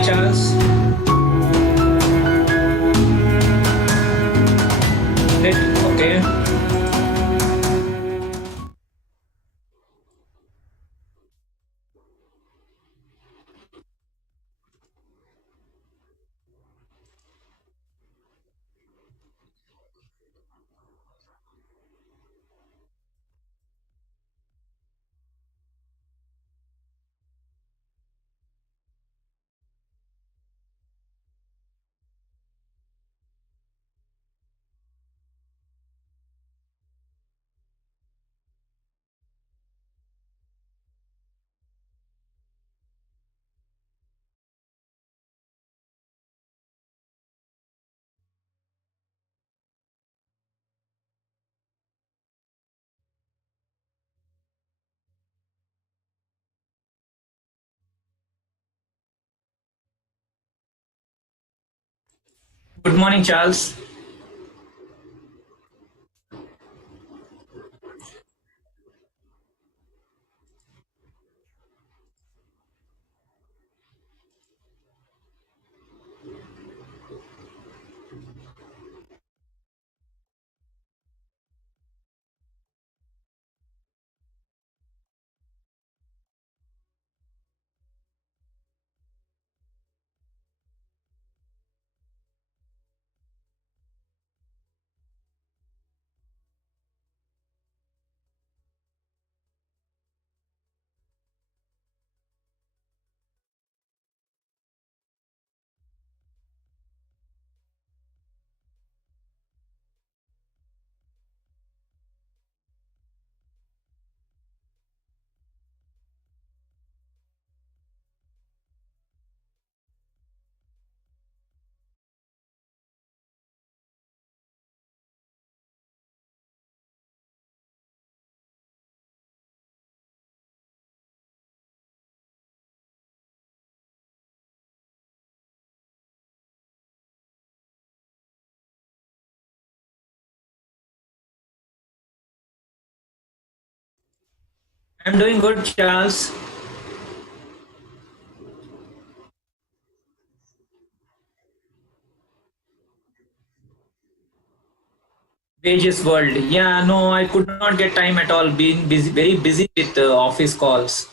Hi, Charles. Great. Okay. Good morning, Charles. I'm doing good, Charles. Wages world. Yeah, no, I could not get time at all. Being busy, very busy with office calls.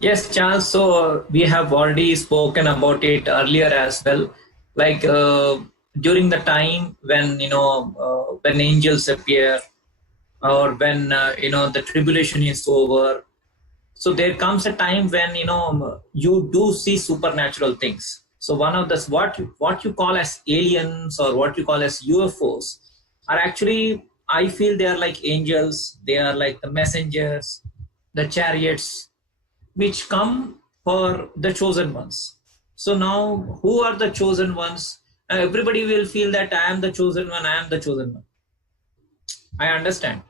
Yes, Charles. So we have already spoken about it earlier as well. Like during the time when when angels appear, or when the tribulation is over. So there comes a time when you do see supernatural things. So one of the what you call as aliens, or what you call as UFOs, are actually, I feel, they are like angels. They are like the messengers, the chariots which come for the chosen ones. So now, who are the chosen ones? Everybody will feel that I am the chosen one, I am the chosen one. I understand.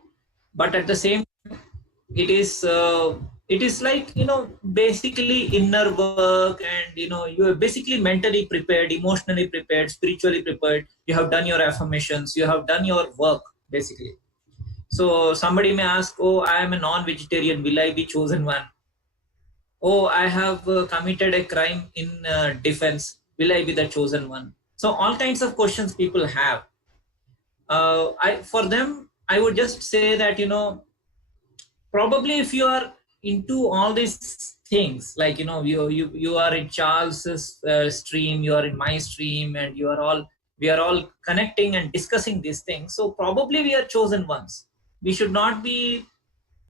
But at the same, it is like, basically inner work, and you are basically mentally prepared, emotionally prepared, spiritually prepared. You have done your affirmations, you have done your work, basically. So somebody may ask, oh, I am a non-vegetarian, will I be chosen one? Oh, I have committed a crime in defense, will I be the chosen one? So all kinds of questions people have. I For them, I would just say that, probably if you are into all these things, like, you are in Charles's stream, you are in my stream, and we are all connecting and discussing these things. So probably we are chosen ones. We should not be,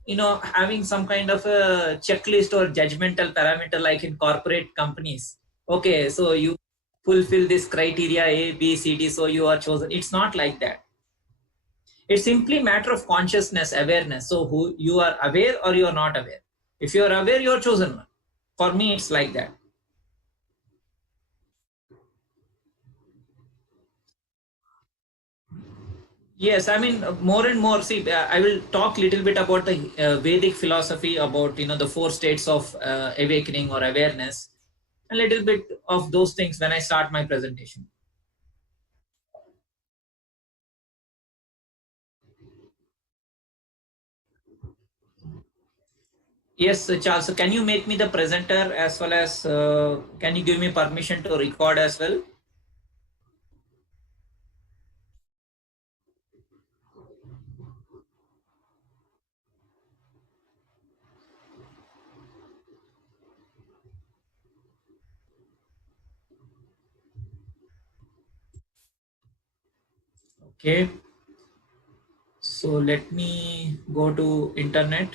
having some kind of a checklist or judgmental parameter like in corporate companies. Okay, so you fulfill this criteria A, B, C, D, so you are chosen. It's not like that. It's simply matter of consciousness, awareness. So who you are aware or you are not aware. If you are aware, you are chosen one. For me, it's like that. Yes, I mean, more and more. See, I will talk little bit about the Vedic philosophy about, the four states of awakening or awareness, a little bit of those things when I start my presentation. Yes, Charles. So can you make me the presenter, as well as can you give me permission to record as well? Okay. So let me go to internet.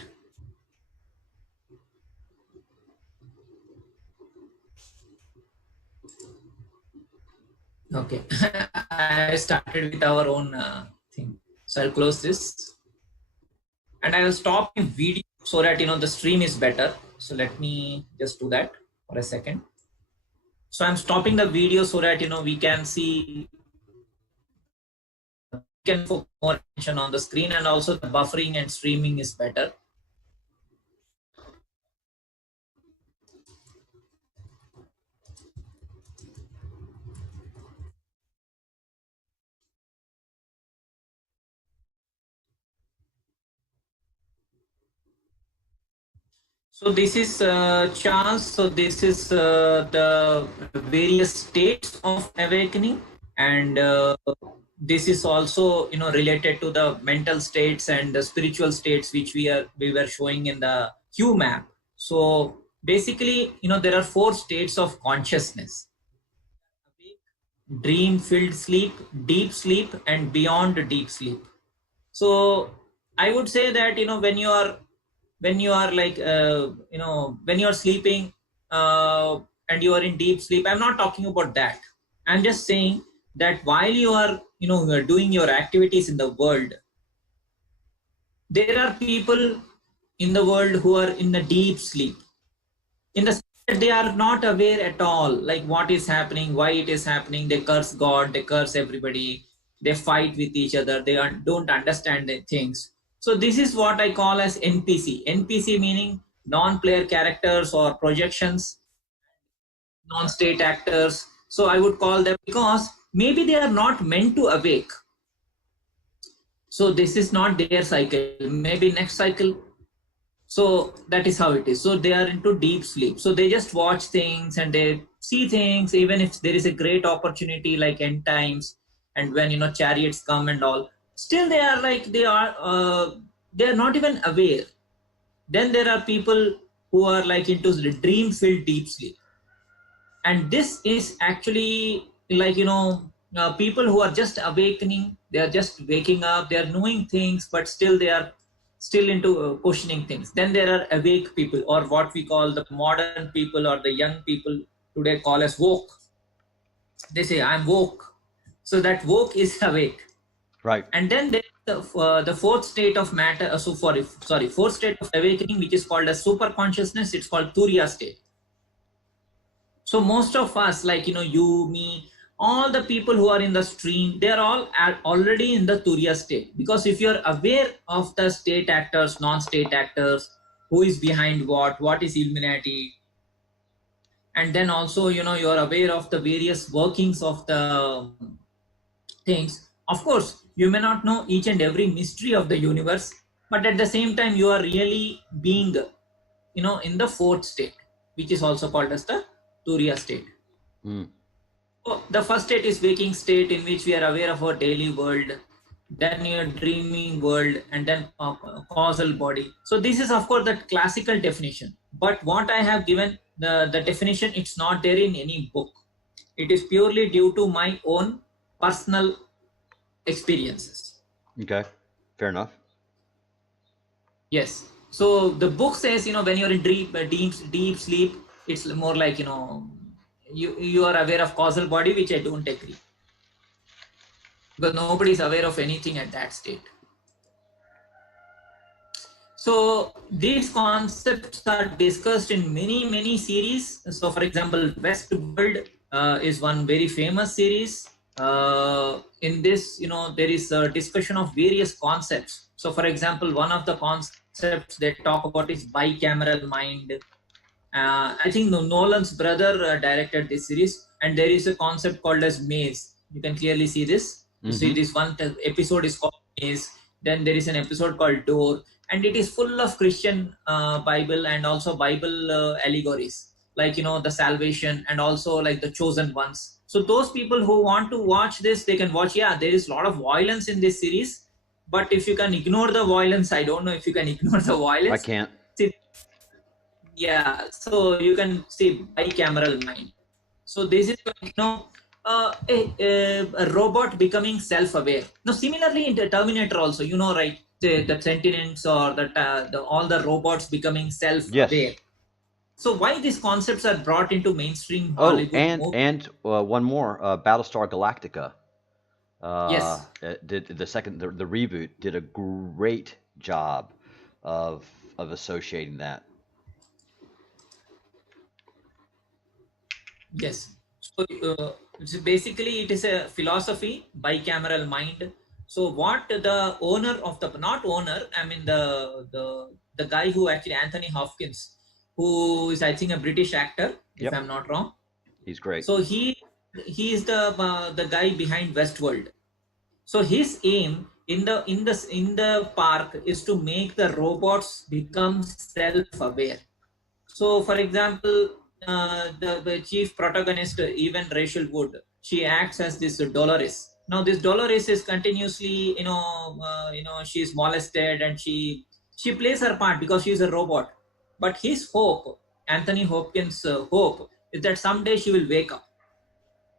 Okay. I started with our own thing. So I'll close this and I will stop in video so that, the stream is better. So let me just do that for a second. So I'm stopping the video so that, we can see, we can focus more attention on the screen, and also the buffering and streaming is better. So this is chance. So this is the various states of awakening, and this is also, related to the mental states and the spiritual states which we were showing in the Q map. So basically, there are four states of consciousness: dream filled sleep, deep sleep, and beyond deep sleep. So I would say that, when you are like, when you are sleeping, and you are in deep sleep, I'm not talking about that. I'm just saying that while you are, you are doing your activities in the world, there are people in the world who are in a deep sleep, in the sense that they are not aware at all, like what is happening, why it is happening. They curse God, they curse everybody, they fight with each other, they don't understand the things. So this is what I call as npc meaning non-player characters or projections, non-state actors. So I would call them, because maybe they are not meant to awake. So this is not their cycle, maybe next cycle. So that is how it is. So they are into deep sleep, so they just watch things and they see things, even if there is a great opportunity like end times, and when, chariots come and all, still they are like, they are not even aware. Then there are people who are like into the dream filled deep sleep, and this is actually like, people who are just awakening, they are just waking up, they are knowing things, but still they are still into questioning things. Then there are awake people, or what we call the modern people, or the young people today call as woke. They say I'm woke. So that woke is awake. Right. And then there is the fourth state of matter. Fourth state of awakening, which is called as super consciousness. It's called Turiya state. So most of us, like you, me, all the people who are in the stream, they are all already in the Turiya state. Because if you're aware of the state actors, non-state actors, who is behind what is Illuminati, and then also you're aware of the various workings of the things. Of course, you may not know each and every mystery of the universe, but at the same time, you are really being, in the fourth state, which is also called as the Turiya state. Mm. So the first state is waking state, in which we are aware of our daily world, then your dreaming world, and then causal body. So this is of course the classical definition. But what I have given the definition, it's not there in any book. It is purely due to my own personal experiences. Okay. Fair enough. Yes. So the book says, when you're in deep sleep, it's more like, you are aware of causal body, which I don't agree, because nobody is aware of anything at that state. So these concepts are discussed in many series. So for example, Westworld is one very famous series. In this, there is a discussion of various concepts. So for example, one of the concepts they talk about is bicameral mind. I think Nolan's brother directed this series, and there is a concept called as maze. You can clearly see this. You see this one episode is called maze. Then there is an episode called door, and it is full of Christian Bible and also Bible allegories, like the salvation and also like the chosen ones. So those people who want to watch this, they can watch. Yeah, there is a lot of violence in this series, but if you can ignore the violence, I don't know if you can ignore the I violence. can't. See, yeah, so you can see bicameral mind. So this is like, a robot becoming self-aware. Now, similarly in the Terminator also, right? The sentience, or all the robots becoming self-aware. Yes. So why these concepts are brought into mainstream Oh, Hollywood and movie? and one more, Battlestar Galactica. Yes, Did the reboot did a great job of associating that. yes. So basically, it is a philosophy, bicameral mind. So what the owner of the not owner, I mean the guy who actually Anthony Hopkins, who is I think a British actor, if Yep, I'm not wrong. he's great. So he is the guy behind Westworld. So his aim in the park is to make the robots become self-aware. So, for example, the chief protagonist, even Rachel Wood, she acts as this Dolores. Now, this Dolores is continuously, she's molested, and she plays her part because she's a robot. But his hope, Anthony Hopkins' hope, is that someday she will wake up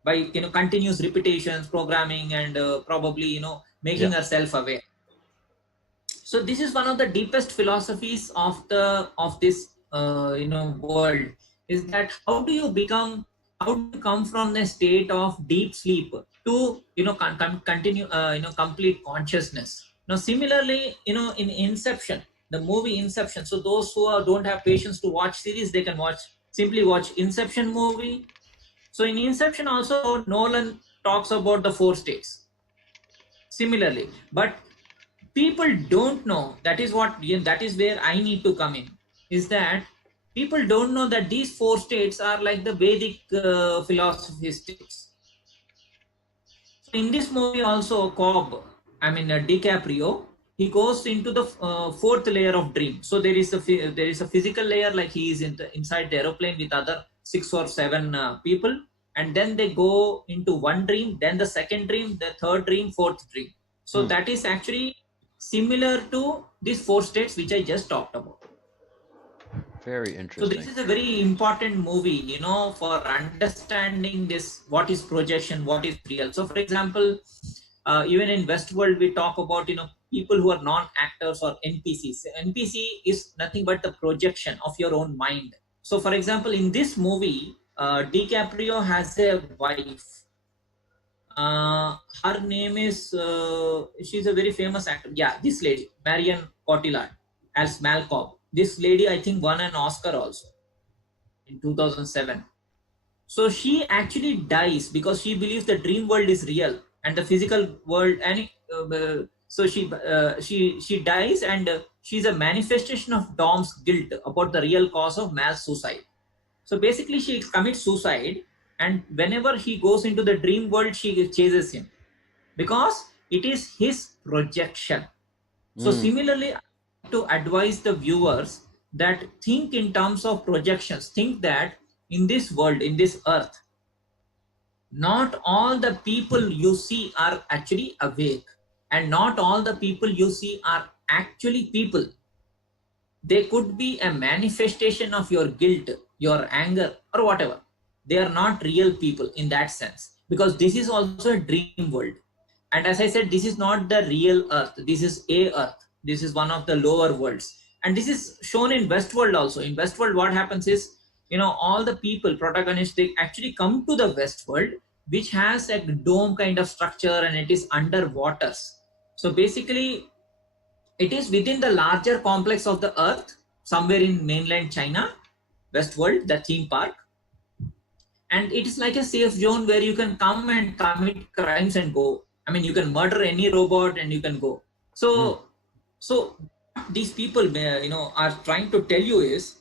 by continuous repetitions, programming, and probably making Yeah. herself aware. So this is one of the deepest philosophies of this world, is that how do you come from the state of deep sleep to continue complete consciousness. Now similarly, in Inception, the movie Inception, so those who don't have patience to watch series, they can simply watch Inception movie. So in Inception also, Nolan talks about the four states similarly, but people don't know. That is what, yeah, that is where I need to come in, is that people don't know that these four states are like the Vedic philosophy states. So in this movie also, DiCaprio, he goes into the fourth layer of dream. So there is a physical layer, like he is inside the aeroplane with other six or seven people, and then they go into one dream, then the second dream, the third dream, fourth dream. So Hmm. that is actually similar to these four states which I just talked about. Very So this interesting. is a very important movie, for understanding this, what is projection, what is real. So for example, even in Westworld, we talk about, people who are non-actors or NPCs. NPC is nothing but the projection of your own mind. So for example, in this movie, DiCaprio has a wife. Her name is, she's a very famous actor. Yeah, this lady, Marion Cotillard, as Malcolm. This lady, I think, won an Oscar also in 2007. So she actually dies because she believes the dream world is real and the physical world. And so she dies, and she's a manifestation of Dom's guilt about the real cause of Mal's suicide. So basically, she commits suicide, and whenever he goes into the dream world, she chases him because it is his projection. So Mm. similarly, I like to advise the viewers that think in terms of projections. Think that in this world, in this earth, not all the people you see are actually awake, and not all the people you see are actually people. They could be a manifestation of your guilt, your anger, or whatever. They are not real people in that sense, because this is also a dream world. And as I said, this is not the real earth, this is a earth, this is one of the lower worlds. And this is shown in Westworld also. In Westworld, what happens is, all the people protagonists, they actually come to the Westworld, which has a dome kind of structure, and it is under waters. So basically, it is within the larger complex of the earth, somewhere in mainland China, Westworld, the theme park. And it is like a safe zone where you can come and commit crimes and go. I mean, you can murder any robot and you can go. Mm. So these people, are trying to tell you is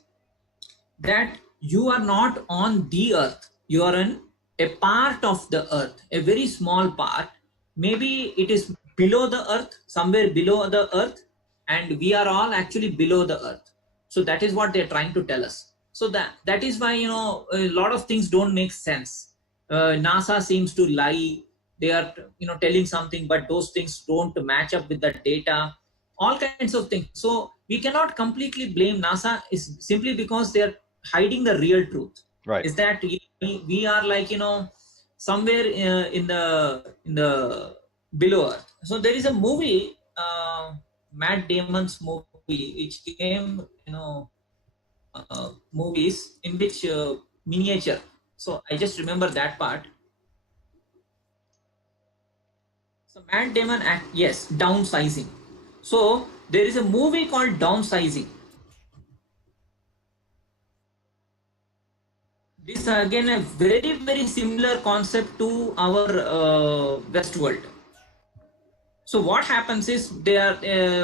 that you are not on the earth, you are in a part of the earth, a very small part. Maybe it is below the earth, somewhere below the earth, and we are all actually below the earth. So that is what they're trying to tell us. So that is why, a lot of things don't make sense. NASA seems to lie. They are, telling something, but those things don't match up with the data, all kinds of things. So we cannot completely blame NASA, is simply because they are hiding the real truth. Right. Is that we are like, somewhere in the below earth. So there is a movie, Matt Damon's movie, which came, movies in which, miniature. So I just remember that part. So Matt Damon act, yes, downsizing. So there is a movie called Downsizing. This again a very very similar concept to our Westworld. So what happens is, they are,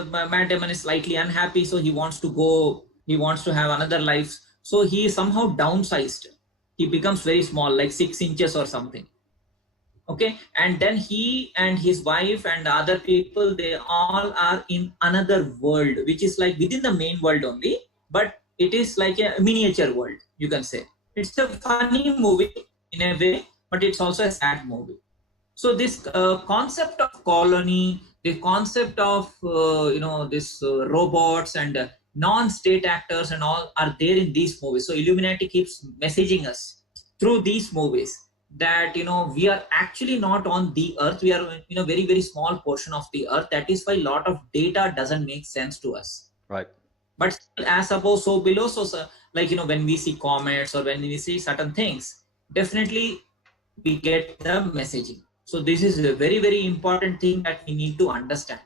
Matt Damon is slightly unhappy, so he wants to go, he wants to have another life. So he is somehow downsized. He becomes very small, like 6 inches or something. Okay, and then he and his wife and other people, they all are in another world, which is like within the main world only, but it is like a miniature world, you can say. It's a funny movie in a way, but it's also a sad movie. So this concept of colony, the concept of, this robots and non-state actors and all are there in these movies. So Illuminati keeps messaging us through these movies that, we are actually not on the earth, we are in a very very small portion of the earth. That is why a lot of data doesn't make sense to us. Right. But still, as above so below. So like, when we see comets or when we see certain things, definitely we get the messaging. So this is a very very important thing that we need to understand.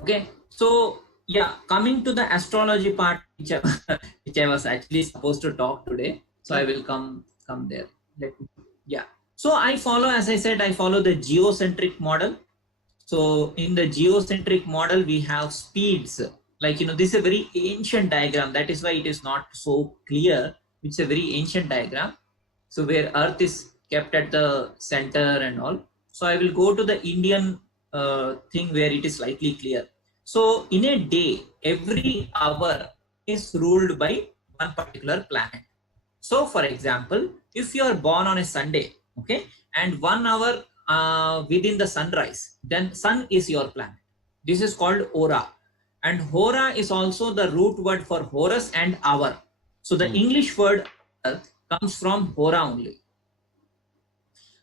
Okay, so yeah, coming to the astrology part, which which I was actually supposed to talk today, so I will come there. Let me, yeah. So I follow, as I said, I follow the geocentric model. So in the geocentric model, we have speeds. Like, this is a very ancient diagram. That is why it is not so clear. It's a very ancient diagram. So where Earth is kept at the center and all. So I will go to the Indian thing where it is slightly clear. So in a day, every hour is ruled by one particular planet. So for example, if you are born on a Sunday, okay, and 1 hour within the sunrise, then sun is your planet. This is called aura. And hora is also the root word for Horus and hour. So the Mm. English word comes from hora only.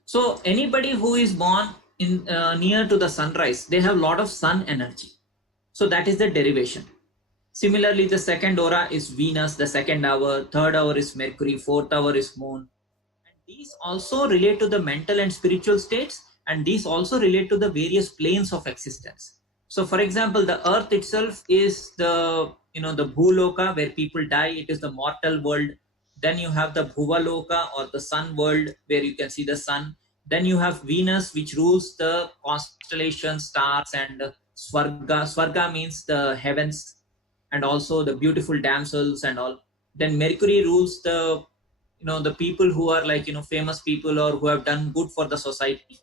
So anybody who is born in near to the sunrise, they have a lot of sun energy. So that is the derivation. Similarly, the second aura is Venus, the second hour, third hour is Mercury, fourth hour is Moon. these also relate to the mental and spiritual states, and these also relate to the various planes of existence. So for example, the earth itself is the, the bhuloka, where people die. It is the mortal world. Then you have the bhuvaloka, or the sun world, where you can see the sun. Then you have Venus, which rules the constellations, stars, and Swarga means the heavens, and also the beautiful damsels and all. Then Mercury rules the, the people who are like, famous people, or who have done good for the society.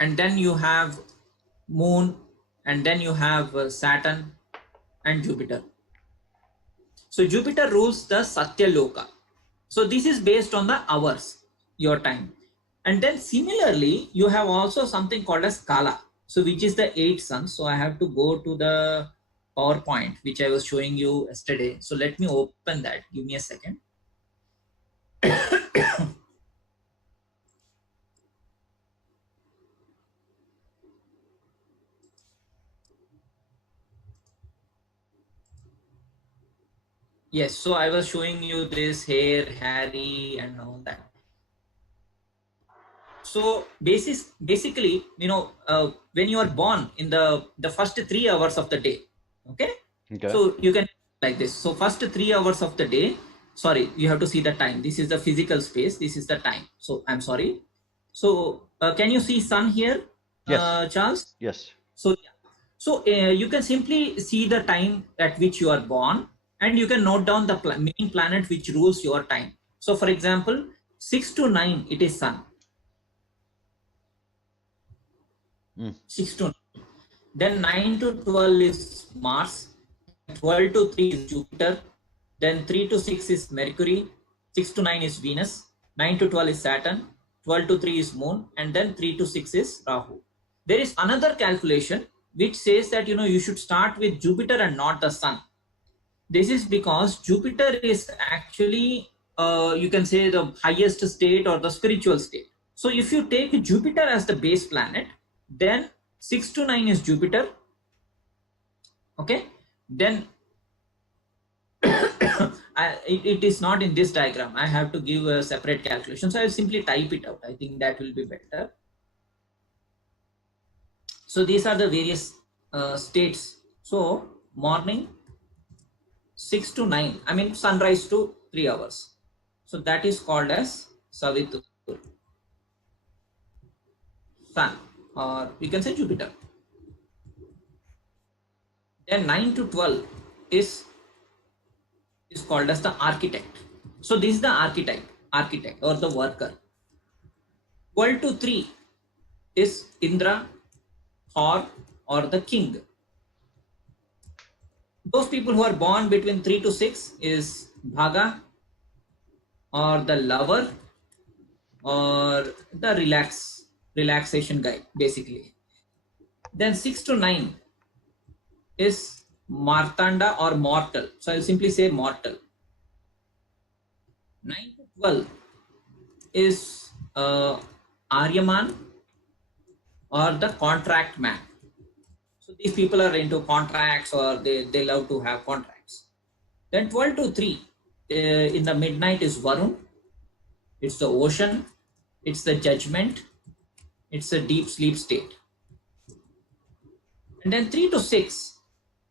And then you have Moon, and then you have Saturn and Jupiter. So Jupiter rules the Satya Loka. So this is based on the hours, your time. And then similarly, you have also something called as Kala. So which is the 8 suns. So I have to go to the PowerPoint, which I was showing you yesterday. So let me open that. Give me a second. Yes, so I was showing you this hair, Harry, and all that. So basically, when you are born in the first 3 hours of the day, okay. Okay. So you can like this. So first 3 hours of the day. Sorry, you have to see the time. This is the physical space. This is the time. So I'm sorry. So can you see sun here, Yes. Charles? Yes. So yeah. So you can simply see the time at which you are born, and you can note down the main planet which rules your time. So for example, 6 to 9 it is sun. Mm. 6 to 9. Then 9 to 12 is Mars. 12 to 3 is Jupiter. Then 3 to 6 is Mercury. 6 to 9 is Venus. 9 to 12 is Saturn. 12 to 3 is Moon. And then 3 to 6 is Rahu. There is another calculation which says that you should start with Jupiter and not the Sun. This is because Jupiter is actually, you can say, the highest state or the spiritual state. So if you take Jupiter as the base planet, then 6 to 9 is Jupiter. Okay. Then it is not in this diagram. I have to give a separate calculation. So I will simply type it out. I think that will be better. So these are the various states. So morning 6 to 9, I mean sunrise to 3 hours. So that is called as Savitur, sun, or we can say Jupiter. Then 9 to 12 is called as the architect. So this is the architect or the worker. 12 to 3 is Indra, Thor, or the king. Those people who are born between 3 to 6 is Bhaga, or the lover, or the relaxation guy, basically. Then 6 to 9 is Martanda or mortal. So I'll simply say mortal. 9 to 12 is Aryaman or the contract man. So these people are into contracts, or they love to have contracts. Then 12 to 3 in the midnight is Varun. It's the ocean. It's the judgment. It's a deep sleep state. And then 3 to 6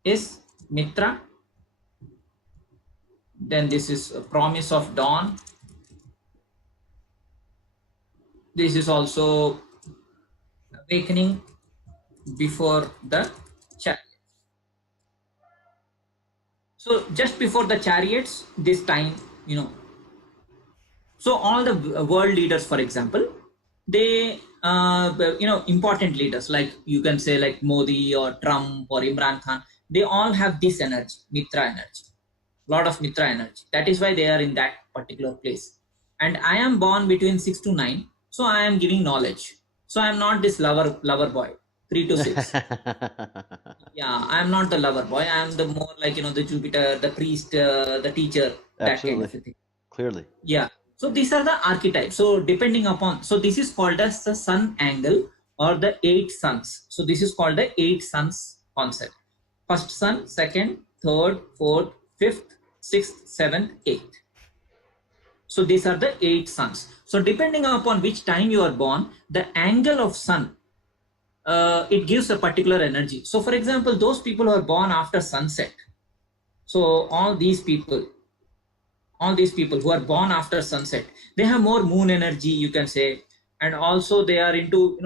is Mitra. Then this is a promise of dawn. This is also awakening before the chariot. So just before the chariots, this time, so all the world leaders, for example, they, important leaders, like you can say like Modi or Trump or Imran Khan, they all have this energy, Mitra energy, lot of Mitra energy. That is why they are in that particular place. And I am born between 6 to 9, so I am giving knowledge. So I am not this lover boy, 3 to 6. Yeah, I am not the lover boy. I am the more like, the Jupiter, the priest, the teacher, that kind of a Absolutely. thing. Clearly. Yeah. So these are the archetypes. So depending upon, so this is called as the sun angle or the 8 suns. So this is called the 8 suns concept. First sun, second, third, fourth, fifth, 6th, 7th, 8th. So these are the 8 suns. So depending upon which time you are born, the angle of sun, it gives a particular energy. So for example, those people who are born after sunset, so all these people who are born after sunset, they have more moon energy, you can say. And also they are into,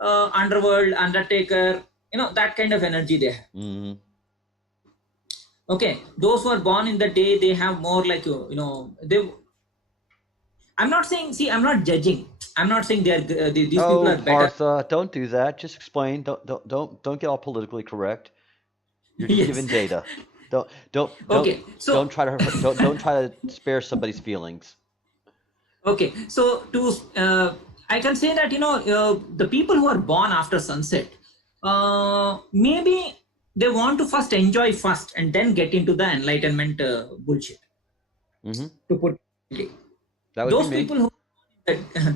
underworld, undertaker, that kind of energy they have. Mm-hmm. Okay, those who are born in the day, they have more like, they, I'm not saying, see, I'm not judging, I'm not saying they are these people Oh, are better. Partha, don't do that. Just explain. Don't get all politically correct. You're just Yes. giving data. Don't don't don't Okay, so don't try to spare somebody's feelings. okay, so to I can say that, the people who are born after sunset, maybe they want to first enjoy first and then get into the enlightenment bullshit, Mm-hmm. to put it simply. That would be Those me. people who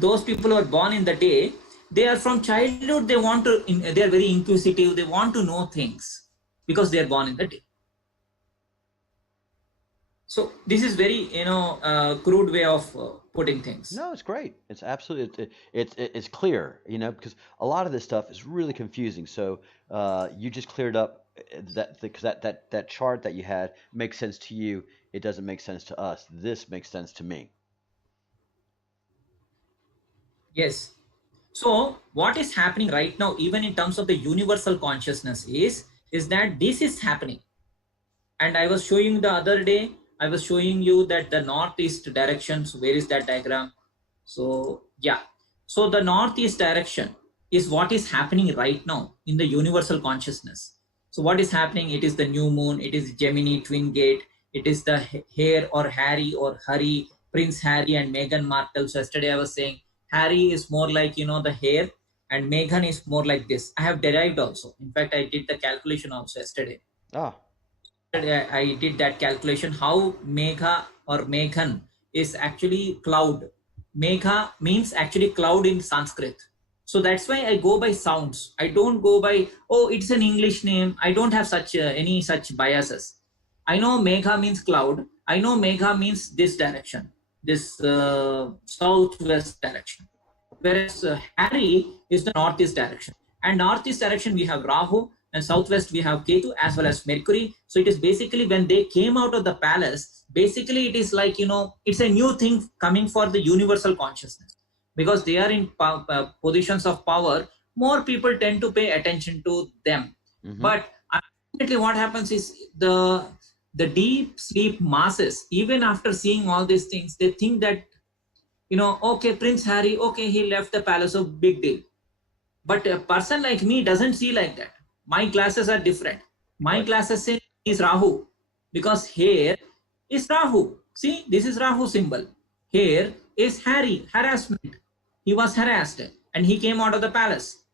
those people who are born in the day, they are from childhood, they want to they are very inquisitive, they want to know things because they are born in the day. So this is very, crude way of putting things. No, it's great. It's absolutely it's clear, because a lot of this stuff is really confusing. So you just cleared up that because that chart that you had makes sense to you. It doesn't make sense to us. This makes sense to me. Yes. So what is happening right now, even in terms of the universal consciousness, is that this is happening. And I was showing the other day, I was showing you that the northeast direction. So where is that diagram? So yeah, so the northeast direction is what is happening right now in the universal consciousness. So what is happening? It is the new moon, it is Gemini twin gate, it is the Hare or Harry or Harry, Prince Harry and Meghan Markle. So yesterday I was saying Harry is more like, the hare, and Meghan is more like this. I have derived also, in fact I did the calculation also yesterday. Ah, I did that calculation how Megha or Meghan is actually cloud. Megha means actually cloud in Sanskrit. So that's why I go by sounds. I don't go by, oh, it's an English name. I don't have such any such biases. I know Megha means cloud. I know Megha means this direction, this southwest direction. Whereas Harry is the northeast direction. And northeast direction we have Rahu, and southwest we have Ketu as well as Mercury. So it is basically when they came out of the palace, basically it is like, it's a new thing coming for the universal consciousness. Because they are in positions of power, more people tend to pay attention to them. mm-hmm. But unfortunately, what happens is the deep sleep masses, even after seeing all these things, they think that, okay, Prince Harry, okay, he left the palace, so big deal. But a person like me doesn't see like that. My classes are different. My Right. classes say is Rahu, because here is Rahu. See, this is Rahu symbol. Here is Harry, harassment. He was harassed and he came out of the palace.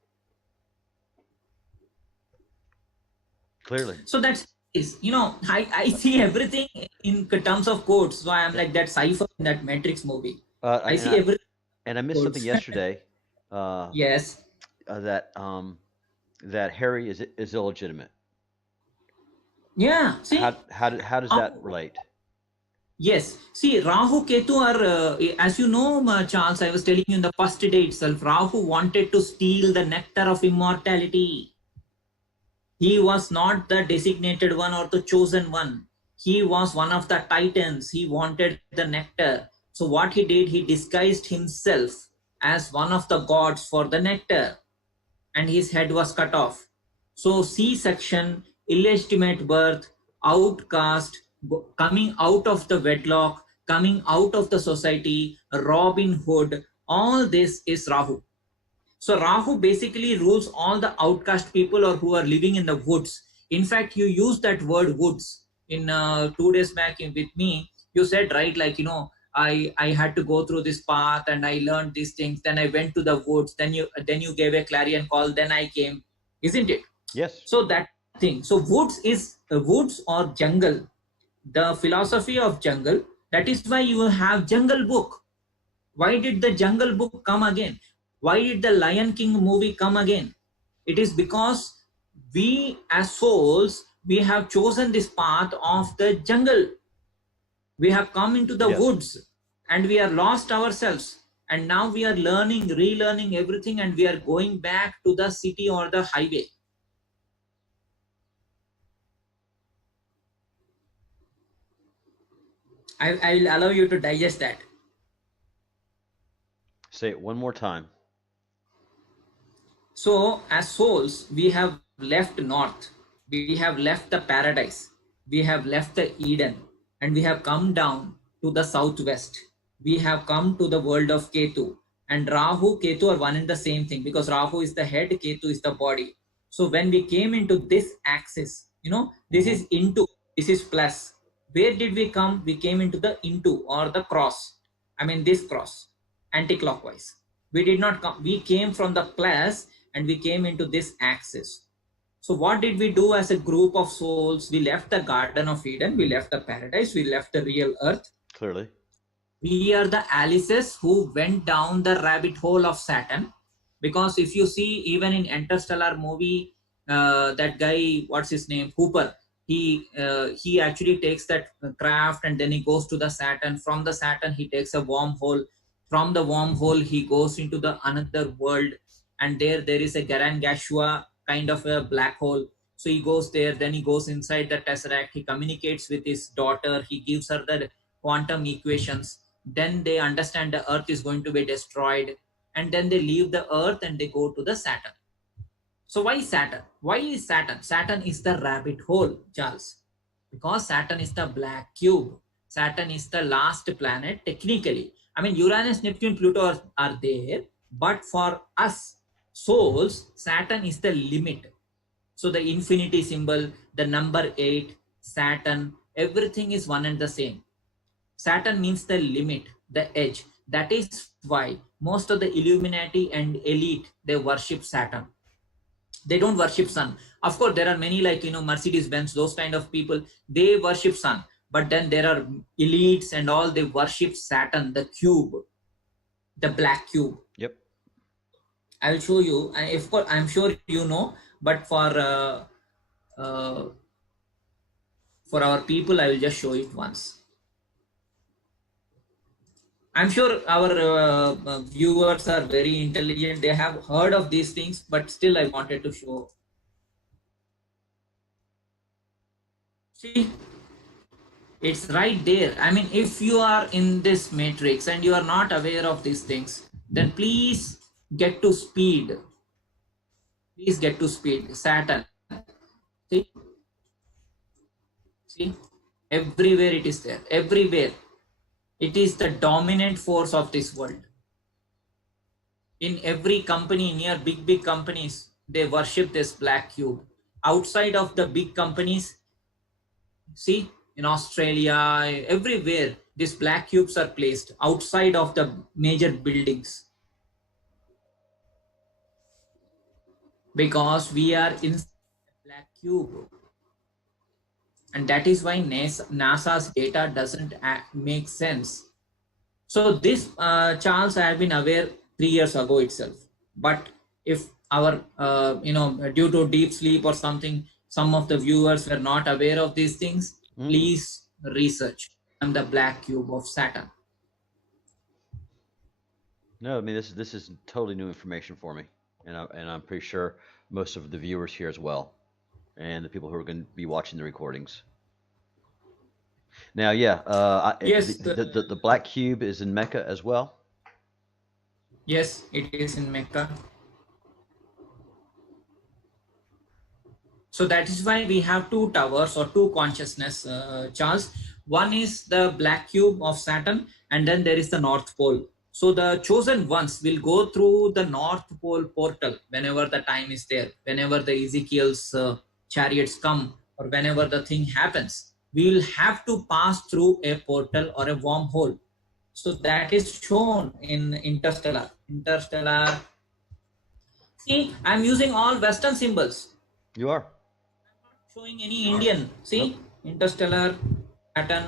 Clearly. So that's is, I see everything in terms of codes. So I am Yeah. like that cipher in that Matrix movie. I And see everything I in missed something codes. yesterday. Uh, Yes. that that Harry is illegitimate. Yeah. See, How does that relate? yes. See, Rahu Ketu are, as you know, Charles, I was telling you in the first day itself, Rahu wanted to steal the nectar of immortality. He was not the designated one or the chosen one. He was one of the titans. He wanted the nectar. So what he did, he disguised himself as one of the gods for the nectar, and his head was cut off. So C-section, illegitimate birth, outcast, coming out of the wedlock, coming out of the society, Robin Hood, all this is Rahu. So Rahu basically rules all the outcast people or who are living in the woods. In fact, you used that word woods in 2 days back with me. You said, right, like, I had to go through this path and I learned these things. Then I went to the woods. Then you gave a clarion call. Then I came, isn't it? Yes. So that thing. So woods is woods or jungle. The philosophy of jungle. That is why you have Jungle Book. Why did the Jungle Book come again? Why did the Lion King movie come again? It is because we as souls, we have chosen this path of the jungle. We have come into the Yes, woods and we are lost ourselves. And now we are learning, relearning everything, and we are going back to the city or the highway. I will allow you to digest that. say it one more time. So, as souls, we have left north, we have left the paradise, we have left the Eden, and we have come down to the southwest. We have come to the world of Ketu. And Rahu, Ketu are one and the same thing, because Rahu is the head, Ketu is the body. So, when we came into this axis, this Hmm. is into, this is plus. Where did we come? We came into the into or the cross. I mean, this cross, anti-clockwise. We did not come, we came from the plus and we came into this axis. So what did we do as a group of souls? We left the Garden of Eden, we left the paradise, we left the real earth. Clearly. We are the Alices who went down the rabbit hole of Saturn. Because if you see, even in Interstellar movie, that guy, what's his name, Hooper, he actually takes that craft and then he goes to the Saturn. From the Saturn he takes a wormhole. From the wormhole he goes into the another world, and there is a Garangashua kind of a black hole. So he goes there, then he goes inside the tesseract, he communicates with his daughter, he gives her the quantum equations. Then they understand the earth is going to be destroyed, and then they leave the earth and they go to the Saturn. So why Saturn? Why is Saturn? Saturn is the rabbit hole, Charles. Because Saturn is the black cube. Saturn is the last planet technically. I mean, Uranus, Neptune, Pluto are there, but for us souls, Saturn is the limit. So the infinity symbol, the number 8, Saturn, everything is one and the same. Saturn means the limit, the edge. That is why most of the Illuminati and elite, they worship Saturn. They don't worship sun. Of course, there are many, like, Mercedes Benz, those kind of people, they worship sun. But then there are elites and all, they worship Saturn, the cube, the black cube. Yep. I will show you. And of course, I'm sure but uh, for our people, I will just show it once. I'm sure our viewers are very intelligent. They have heard of these things, but still, I wanted to show. See, it's right there. I mean, if you are in this matrix and you are not aware of these things, then please get to speed. Please get to speed. Saturn. See, see, everywhere it is there. Everywhere. It is the dominant force of this world. In every company, near big companies, they worship this black cube. Outside of the big companies, see, in Australia, everywhere, these black cubes are placed outside of the major buildings, because we are inside the black cube. And that is why NASA's data doesn't make sense. So this, Charles, I have been aware 3 years ago itself. But if our, due to deep sleep or something, some of the viewers were not aware of these things, Mm-mm. please research. I'm the black cube of Saturn. No, I mean this is totally new information for me, and I'm pretty sure most of the viewers here as well, and the people who are going to be watching the recordings. Now, yeah, Yes, the black cube is in Mecca as well. yes, it is in Mecca. So that is why we have two towers or two consciousness, Charles. One is the black cube of Saturn, and then there is the North Pole. So the chosen ones will go through the North Pole portal whenever the time is there, whenever the Ezekiel's chariots come, or whenever the thing happens. We will have to pass through a portal or a wormhole. So that is shown in Interstellar. Interstellar. See, I'm using all Western symbols. You are. Showing any Indian. See, Nope. Interstellar, Saturn.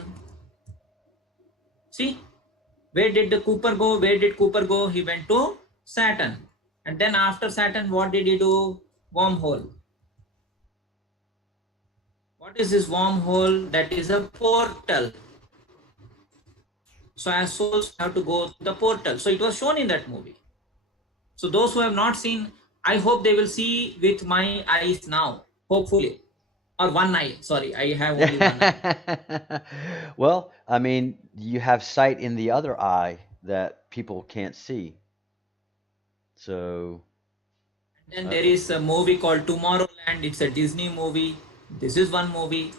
See, where did the Cooper go? Where did Cooper go? He went to Saturn. And then after Saturn, what did he do? Wormhole. What is this wormhole? That is a portal. So as souls have to go to the portal. So it was shown in that movie. So those who have not seen, I hope they will see with my eyes now, hopefully. Or one eye. Sorry, I have only one eye. Well, I mean, you have sight in the other eye that people can't see. So, Then uh, there is a movie called Tomorrowland. It's a Disney movie. This is one movie.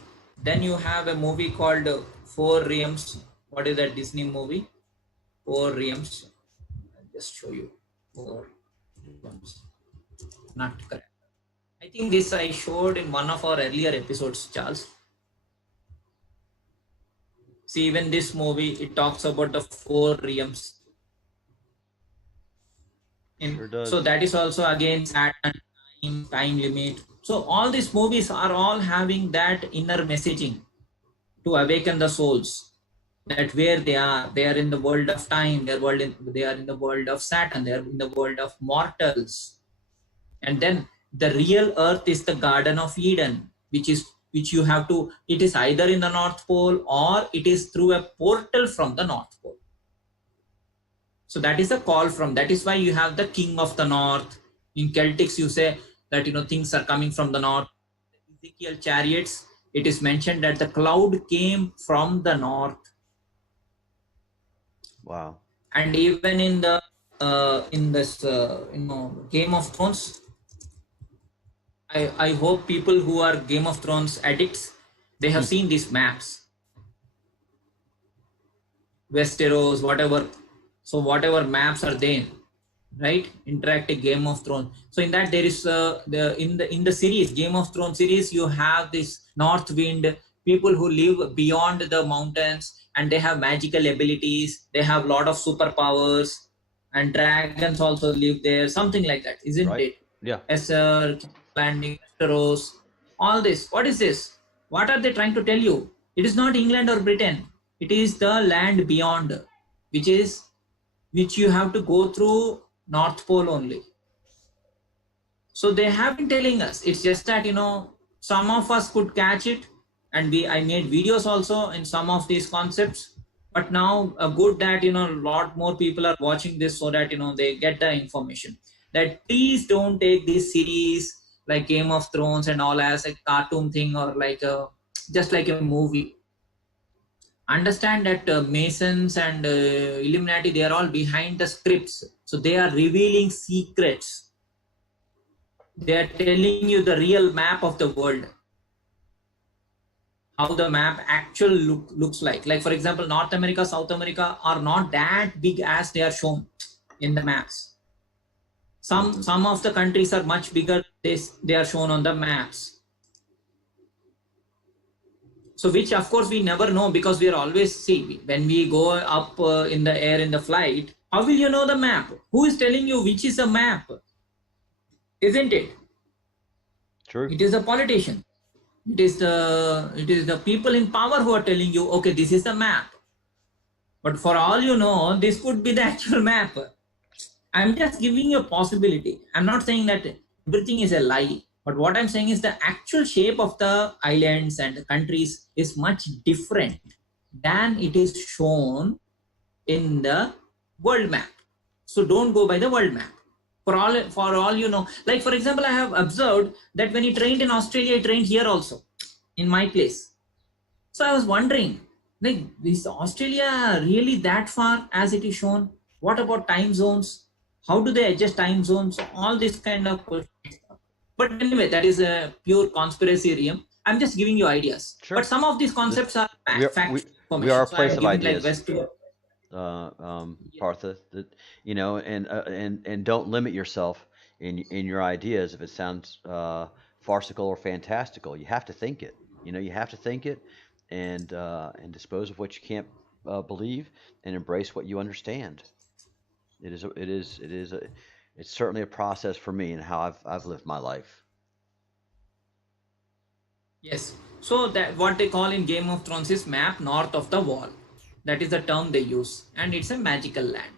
Then you have a movie called Four Realms. What is that Disney movie? Four Realms. I'll just show you. Four Realms. Not correct. I think this I showed in one of our earlier episodes, Charles. See, even this movie, it talks about the four realms. sure So does. that is also again Saturn, time limit. So all these movies are all having that inner messaging to awaken the souls. That where they are in the world of time. They are in the world of Saturn. They are in the world of mortals. And then the real Earth is the Garden of Eden, which you have to. It is either in the North Pole or it is through a portal from the North Pole. So that is a call from. That is why you have the king of the north. In Celtics, you say that things are coming from the north. Ezekiel chariots. It is mentioned that the cloud came from the north, Wow. and even in this Game of Thrones. I hope people who are Game of Thrones addicts, they have Hmm. seen these maps, Westeros, whatever. So whatever maps are there, right? Interactive Game of Thrones. So in that there is the series Game of Thrones series, you have this North Wind people who live beyond the mountains, and they have magical abilities. They have lot of superpowers, and dragons also live there. Something like that, isn't Right? it? Yeah. Esser, Landing, Westeros, all this. What is this? What are they trying to tell you? It is not England or Britain. It is the land beyond, which is which you have to go through North Pole only. So they have been telling us. It's just that some of us could catch it, and I made videos also in some of these concepts. But now, good that a lot more people are watching this, so that they get the information. That please don't take this series like Game of Thrones and all as a cartoon thing, or like a just like a movie. Understand that Masons and Illuminati, they are all behind the scripts, so they are revealing secrets. They are telling you the real map of the world, how the map actual looks like for example, North America, South America are not that big as they are shown in the maps. some Hmm. some of the countries are much bigger. They are shown on the maps. So which of course we never know, because we are always see when we go up in the air in the flight. How will you know the map? Who is telling you which is a map? Isn't it? True. It is the politician. It is the people in power who are telling you, okay, this is the map. But for all you know, this could be the actual map. I'm just giving you a possibility. I'm not saying that everything is a lie. But what I'm saying is the actual shape of the islands and the countries is much different than it is shown in the world map. So don't go by the world map. For all you know, like for example, I have observed that when he trained in Australia, he trained here also, in my place. So I was wondering, like, is Australia really that far as it is shown? What about time zones? How do they adjust time zones? All this kind of questions. But anyway, that is a pure conspiracy realm. I'm just giving you ideas. But Sure. some of these The, concepts are we are fact we are information. a So I'm place of giving like ideas, West to. Partha. That and don't limit yourself in your ideas if it sounds farcical or fantastical. You have to think it. You have to think it and dispose of what you can't believe and embrace what you understand. It's certainly a process for me and how I've lived my life. Yes. So that what they call in Game of Thrones is map north of the wall. That is the term they use, and it's a magical land.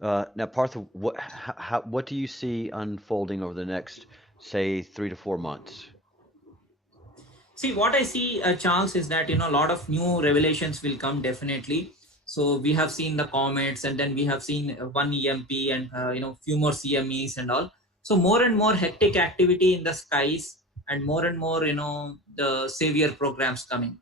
Now, Partha, what do you see unfolding over the next, say, 3 to 4 months? See, what I see, Charles, is that a lot of new revelations will come definitely. So we have seen the comets, and then we have seen one EMP, and few more CMEs and all. So more and more hectic activity in the skies, and more the savior programs coming,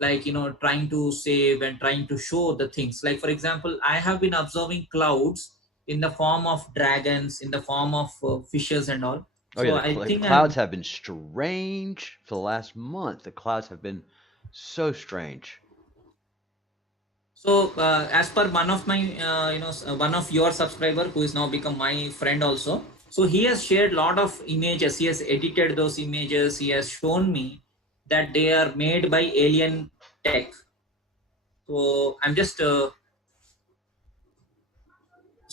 like trying to save and trying to show the things. Like for example, I have been observing clouds in the form of dragons, in the form of fishes and all. Oh yeah, So I the think clouds I'm have been strange for the last month. The clouds have been so strange. So, as per one of my, one of your subscriber who is now become my friend also. So he has shared lot of images. He has edited those images. He has shown me that they are made by alien tech. So I'm just, so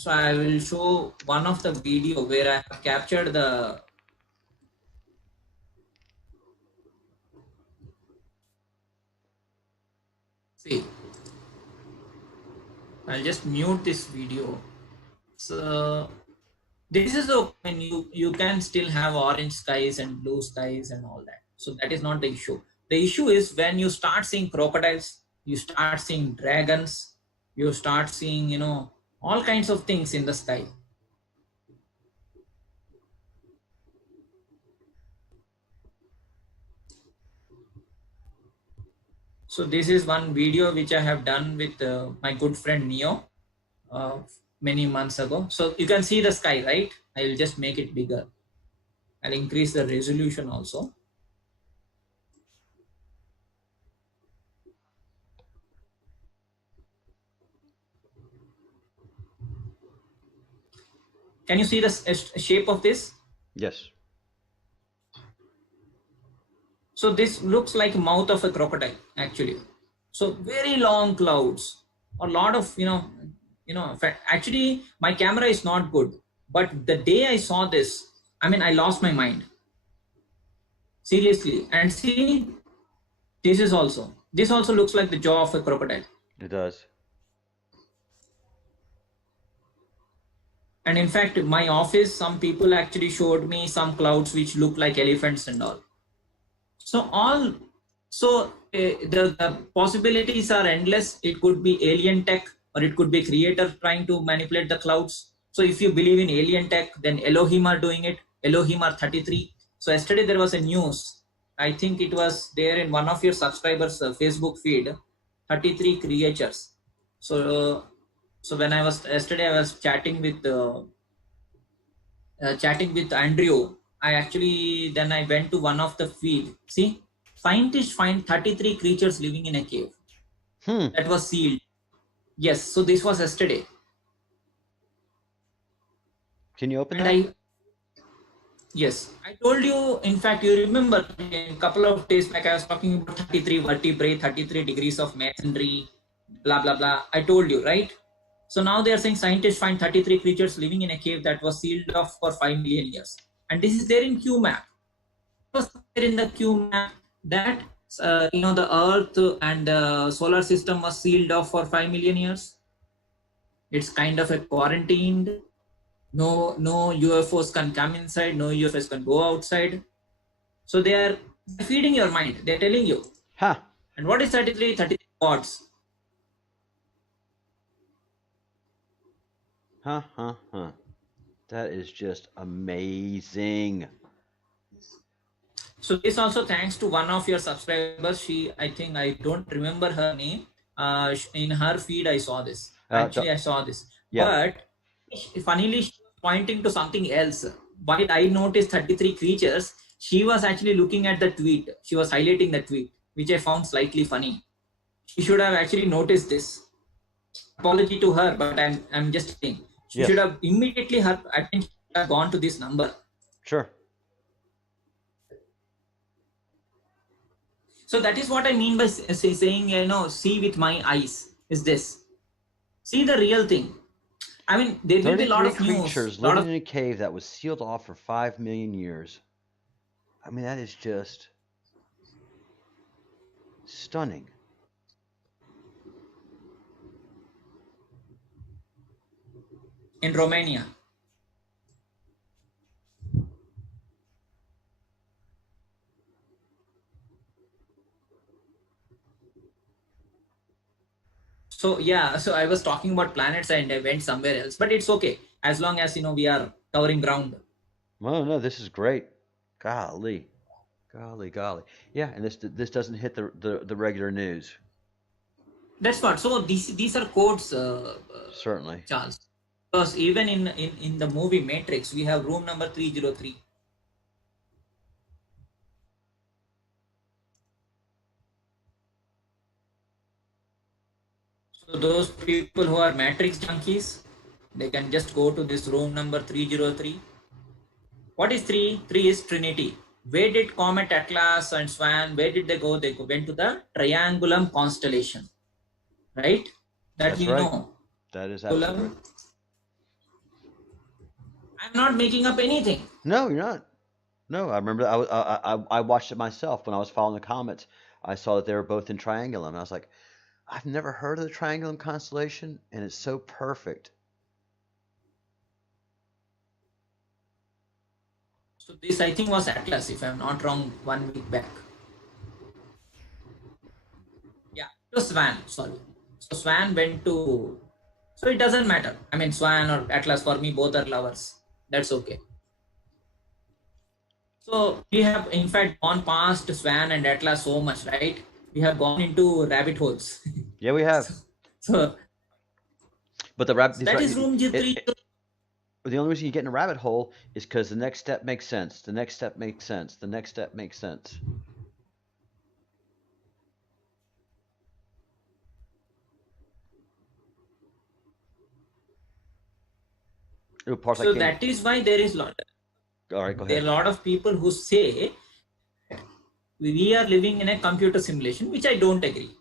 I will show one of the video where I have captured the. See, I'll just mute this video. So this is the when you can still have orange skies and blue skies and all that, so that is not the issue. The issue is when you start seeing crocodiles, you start seeing dragons, you start seeing all kinds of things in the sky. So this is one video which I have done with my good friend Neo, uh, many months ago. So you can see the sky, right? I will just make it bigger. I'll increase the resolution also. Can you see the shape of this? Yes. So this looks like mouth of a crocodile actually. So very long clouds, a lot of actually my camera is not good, but the day I saw this, I mean I lost my mind seriously. And see, this also looks like the jaw of a crocodile. It does. And in fact, my office, some people actually showed me some clouds which look like elephants and all. So all, so the possibilities are endless. It could be alien tech, or it could be creator trying to manipulate the clouds. So if you believe in alien tech, then Elohim are doing it. Elohim are 33. So yesterday there was a news. I think it was there in one of your subscribers' Facebook feed. 33 creatures. So so when I was yesterday, I was chatting with Andrew. I actually then I went to one of the feed. See, scientists find 33 creatures living in a cave Hmm. that was sealed. Yes, so this was yesterday, Can you open and that? I yes, I told you. In fact, you remember in a couple of days back, I was talking about 33 vertebrae, 33 degrees of masonry, blah blah blah. I told you, right? So now they are saying scientists find 33 creatures living in a cave that was sealed off for 5 million years, and this is there in QMAP. Was there in the Q map that the Earth and the solar system was sealed off for 5 million years. It's kind of a quarantined. No UFOs can come inside. No UFOs can go outside. So they are feeding your mind. They're telling you. Huh. And what is 33? 33 watts. Huh. Huh. Huh. That is just amazing. So this also thanks to one of your subscribers. She, I think I don't remember her name. In her feed, I saw this. The, Actually, I saw this. yeah. But funnily, she was pointing to something else. While I noticed 33 creatures, she was actually looking at the tweet. She was highlighting the tweet, which I found slightly funny. She should have actually noticed this. Apology to her, but I'm just saying. She should Yes. have immediately her attention have gone to this number. Sure. So that is what I mean by saying, see with my eyes is this. See the real thing. I mean, there will be a lot 33 of news, creatures lot living of. in a cave that was sealed off for 5 million years. I mean, that is just stunning. In Romania. So yeah, so I was talking about planets and I went somewhere else, but it's okay as long as we are covering ground. Well, no, this is great. Golly, golly. Yeah, and this doesn't hit the regular news. That's what. So these are codes, Certainly. Charles. Because even in the movie Matrix, we have room number 303. So those people who are Matrix junkies, they can just go to this room number 303. What is three? Three is Trinity. Where did Comet, Atlas, and Swan? Where did they go? They went to the Triangulum constellation, right? That That's we right. know. That is absolutely right. Triangulum. I'm not making up anything. No, you're not. No, I remember I watched it myself when I was following the comets. I saw that they were both in Triangulum, and I was like, I've never heard of the Triangulum constellation, and it's so perfect. So this I think was Atlas, if I'm not wrong, 1 week back. Yeah, it was Swan. Sorry. So Swan went to. So it doesn't matter. I mean, Swan or Atlas for me, both are lovers. That's okay. So we have in fact gone past Swan and Atlas so much, right? We have gone into rabbit holes. Yeah, we so, have. so But the rabbit, these that ra- is room it, G3. the only reason you get in a rabbit hole is because the next step makes sense. The next step makes sense. The next step makes sense. Ooh, Partha So came. that is why there is lot. All right, go There are ahead. a lot of people who say we are living in a computer simulation, which I don't agree.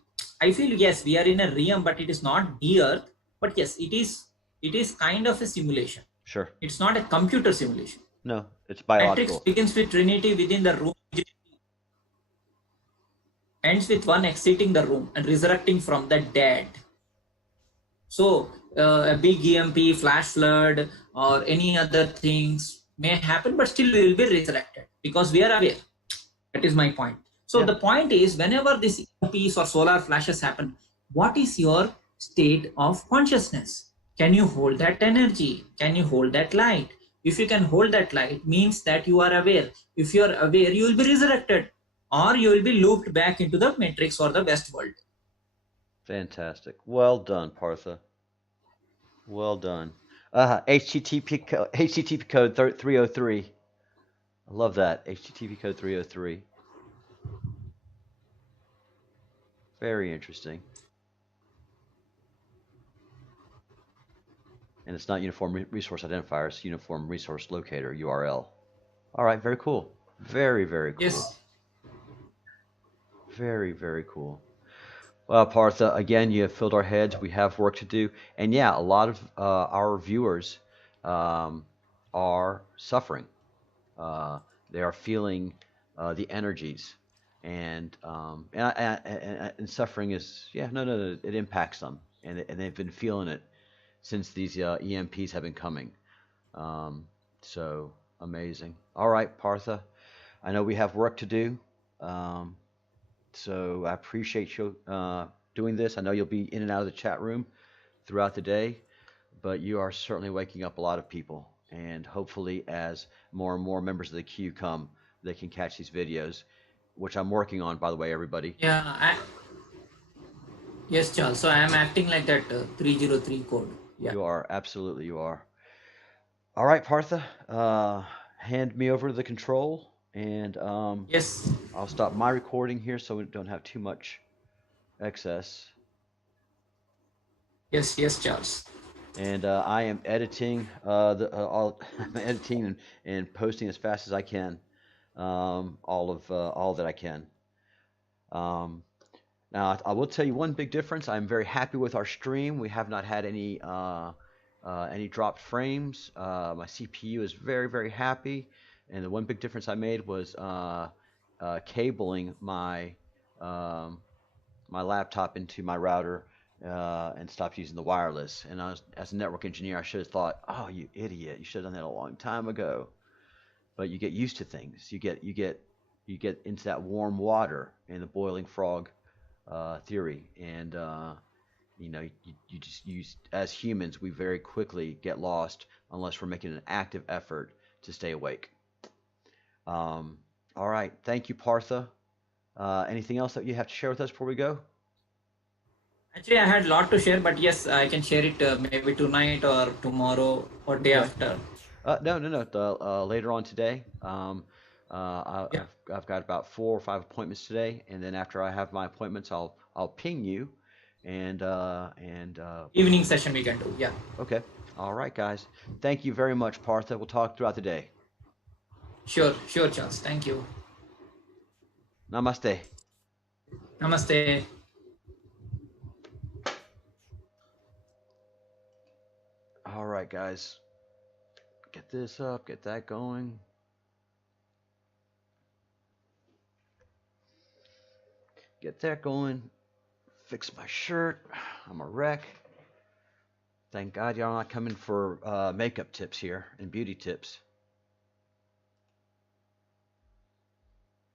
I feel yes, we are in a realm, but it is not the Earth. But yes, it is. It is kind of a simulation. Sure. It's not a computer simulation. No, it's Matrix biological. begins with Trinity within the room, ends with one exiting the room and resurrecting from the dead. So a big EMP, flash flood, or any other things may happen, but still we will be resurrected because we are aware. That is my point. So Yeah. the point is, whenever this EMPs or solar flashes happen, what is your state of consciousness? Can you hold that energy? Can you hold that light? If you can hold that light, means that you are aware. If you are aware, you will be resurrected, or you will be looped back into the matrix or the West world. Fantastic. Well done, Partha. Well done. HTTP code 303. I love that. HTTP code 303. Very interesting. And it's not Uniform Resource Identifier, it's Uniform Resource Locator, URL. All right, very cool. Very cool. Yes. Very cool. Well, Partha, again, you have filled our heads. We have work to do. And yeah, a lot of our viewers um, are suffering. Uh, they are feeling the energies. And suffering is, yeah, no, it impacts them. And they've been feeling it since these EMPs have been coming. Um, so amazing. All right, Partha. I know we have work to do. Um, so I appreciate you doing this. I know you'll be in and out of the chat room throughout the day, but you are certainly waking up a lot of people. And hopefully, as more and more members of the queue come, they can catch these videos, which I'm working on, by the way, everybody. Yeah. Yes, Charles. So I am acting like that 303 code. Yeah. You are, absolutely, you are. All right, Partha, hand me over the control, and Yes. I'll stop my recording here so we don't have too much excess. Yes. Yes, Charles. And I am editing I'm editing and posting as fast as I can, all that I can. Um, Now I will tell you one big difference. I'm very happy with our stream. We have not had any dropped frames. My CPU is very happy, and the one big difference I made was cabling um, my laptop into my router and stopped using the wireless. And as a network engineer, I should have thought, "Oh, you idiot! You should have done that a long time ago." But you get used to things. You get into that warm water and the boiling frog theory, and You just use, as humans, we very quickly get lost unless we're making an active effort to stay awake. Um, all right. Thank you, Partha. Anything else that you have to share with us before we go? Actually, I had a lot to share, but yes, I can share it maybe tonight or tomorrow or day Okay. after. No, no, no. Later on today, Yeah, I've got about 4 or 5 appointments today, and then after I have my appointments, I'll ping you, and evening session we can do. Yeah, okay. All right, guys. Thank you very much, Partha. We'll talk throughout the day. sure, sure, Charles. Thank you. Namaste. Namaste. All right, guys. Get this up, get that going. Get that going. Fix my shirt. I'm a wreck. Thank God y'all not coming for makeup tips here and beauty tips.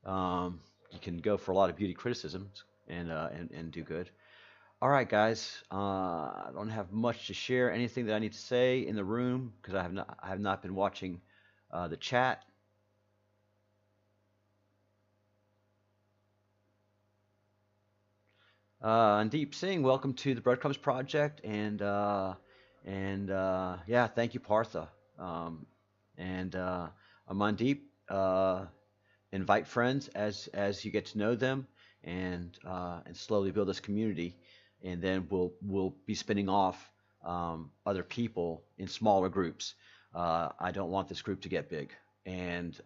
You can go for a lot of beauty criticisms and do good. All right, guys. I don't have much to share. Anything that I need to say in the room because I have not been watching the chat. And Deep Singh, welcome to the Breadcrumbs Project, and yeah, thank you, Partha. Um, and Amandeep, invite friends as you get to know them, and slowly build this community, and then we'll be spinning off other people in smaller groups. I don't want this group to get big, and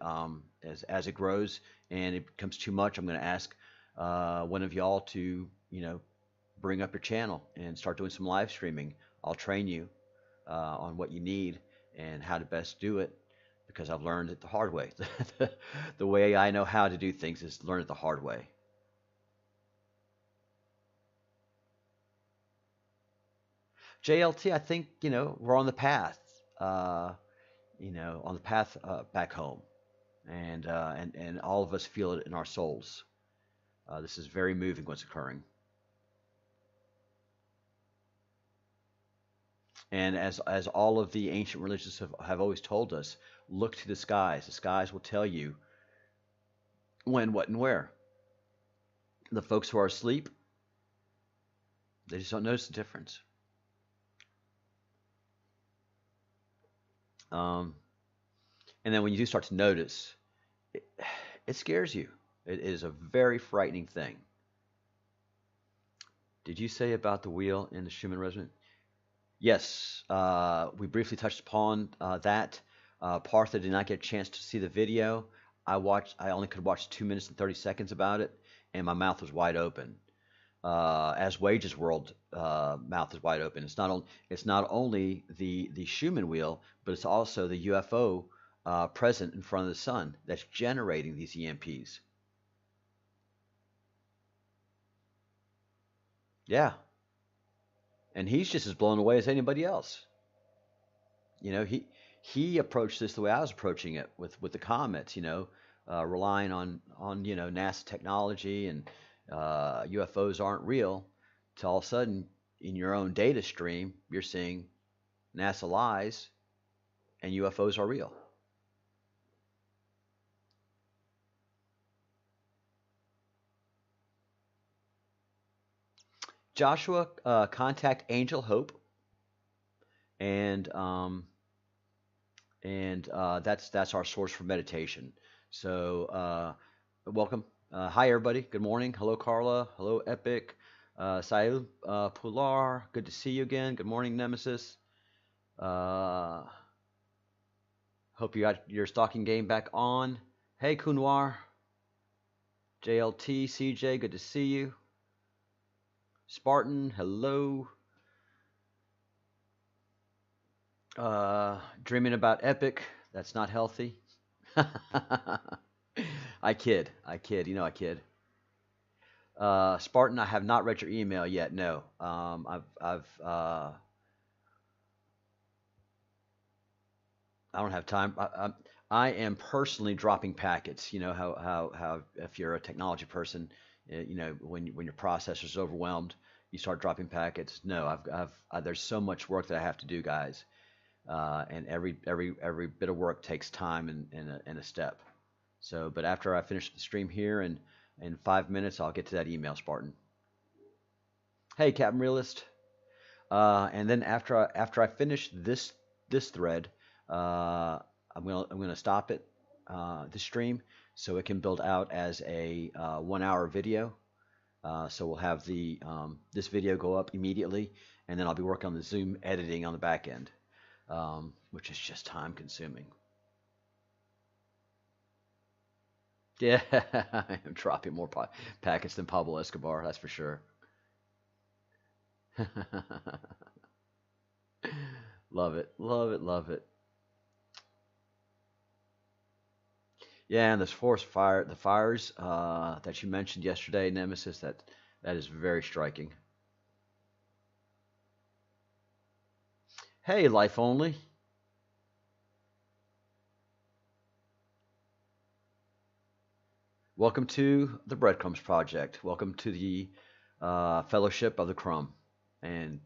as it grows and it becomes too much, I'm going to ask one of y'all to bring up your channel and start doing some live streaming. I'll train you on what you need and how to best do it because I've learned it the hard way. The way I know how to do things is learn it the hard way. JLT, I think, we're on the path, uh, on the path back home. And all of us feel it in our souls. This is very moving what's occurring. And as all of the ancient religions have always told us, look to the skies. The skies will tell you when, what, and where. The folks who are asleep, they just don't notice the difference. Um, and then when you do start to notice, it, it scares you. It is a very frightening thing. Did you say about the wheel in the Schumann resonance? Yes, we briefly touched upon that. Partha did not get a chance to see the video. I only could watch 2 minutes and 30 seconds about it, and my mouth was wide open. As Wages World mouth is wide open. It's not only the Schumann wheel, but it's also the UFO present in front of the sun that's generating these EMPs. Yeah, and he's just as blown away as anybody else. He approached this the way I was approaching it with the comets. Relying on NASA technology and UFOs aren't real. Till all of a sudden, in your own data stream, you're seeing NASA lies and UFOs are real. Joshua, contact Angel Hope, and that's our source for meditation. So welcome. Hi everybody. Good morning. Hello Carla. Hello Epic. Sail Pular. Good to see you again. Good morning Nemesis. Hope you got your stalking game back on. Hey Kunwar. JLT CJ. Good to see you. Spartan. Hello. Dreaming about Epic. That's not healthy. I kid. I kid. Spartan, I have not read your email yet. No. I don't have time. I am personally dropping packets. You know how if you're a technology person, when your processor's overwhelmed, you start dropping packets. No, there's so much work that I have to do, guys, and every bit of work takes time and a step. So, but after I finish the stream here and in 5 minutes, I'll get to that email, Spartan. Hey, Captain Realist. And then after I finish this thread, I'm gonna stop it, the stream, so it can build out as a 1 hour video. So we'll have this video go up immediately, and then I'll be working on the Zoom editing on the back end, which is just time consuming. Yeah, I'm dropping more packets than Pablo Escobar, that's for sure. Love it, love it, love it. Yeah, and the fires that you mentioned yesterday, Nemesis, that is very striking. Hey, Life Only. Welcome to the Breadcrumbs Project. Welcome to the Fellowship of the Crumb. And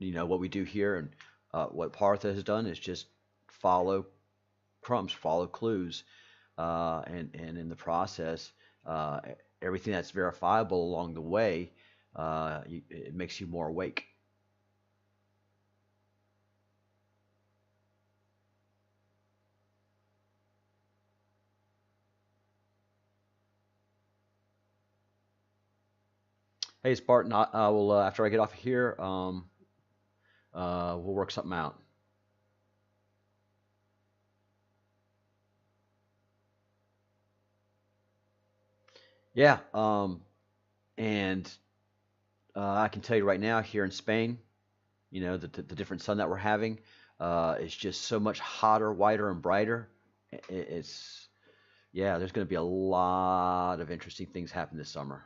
what we do here, and what Partha has done, is just follow crumbs, follow clues, and in the process, everything that's verifiable along the way, it makes you more awake. Hey, Spartan, I will, after I get off here, we'll work something out. Yeah, and I can tell you right now, here in Spain, the different sun that we're having, is just so much hotter, whiter, and brighter. Yeah, there's going to be a lot of interesting things happen this summer.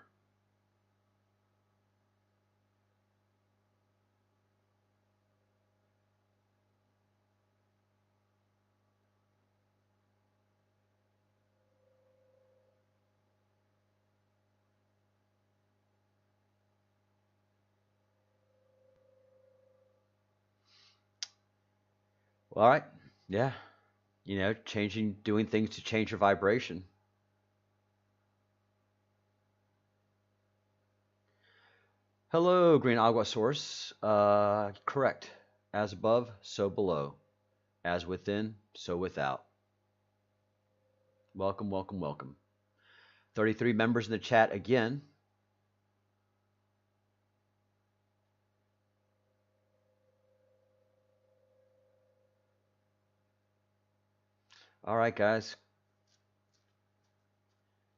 Well, all right, yeah, doing things to change your vibration. Hello, Green Agua Source. Correct. As above, so below. As within, so without. Welcome, welcome, welcome. 33 members in the chat again. All right, guys.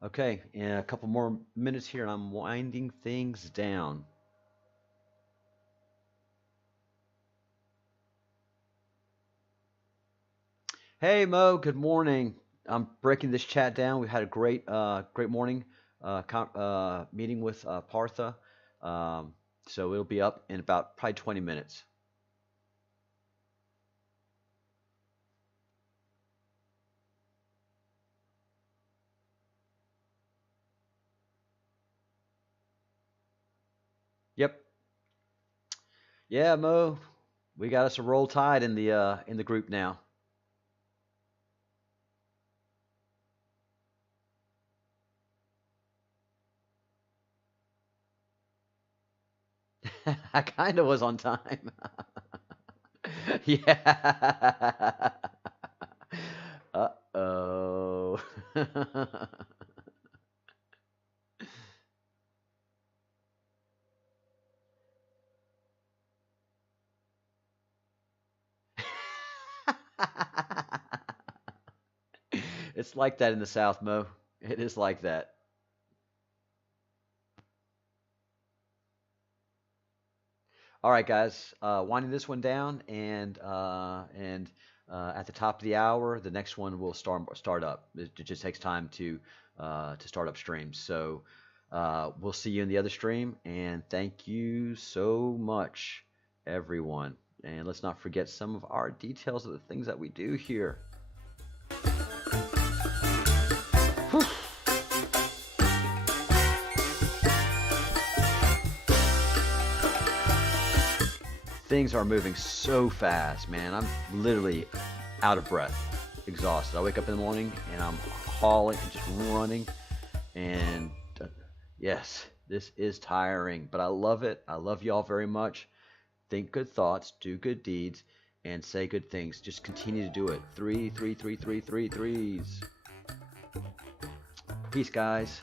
Okay, in a couple more minutes here, and I'm winding things down. Hey, Mo. Good morning. I'm breaking this chat down. We had a great morning meeting with Partha. So it'll be up in about probably 20 minutes. Yep. Yeah, Mo. We got us a roll tide in the group now. I kind of was on time. Yeah. Uh-oh. It's like that in the South, Mo. It is like that. All right, guys. Winding this one down, and at the top of the hour, the next one will start up. It just takes time to start up streams. So we'll see you in the other stream, and thank you so much, everyone. And let's not forget some of our details of the things that we do here. Things are moving so fast, man. I'm literally out of breath, exhausted. I wake up in the morning and I'm hauling and just running. And yes, this is tiring, but I love it. I love y'all very much. Think good thoughts, do good deeds, and say good things. Just continue to do it. Three, three, three, three, three threes. Peace, guys.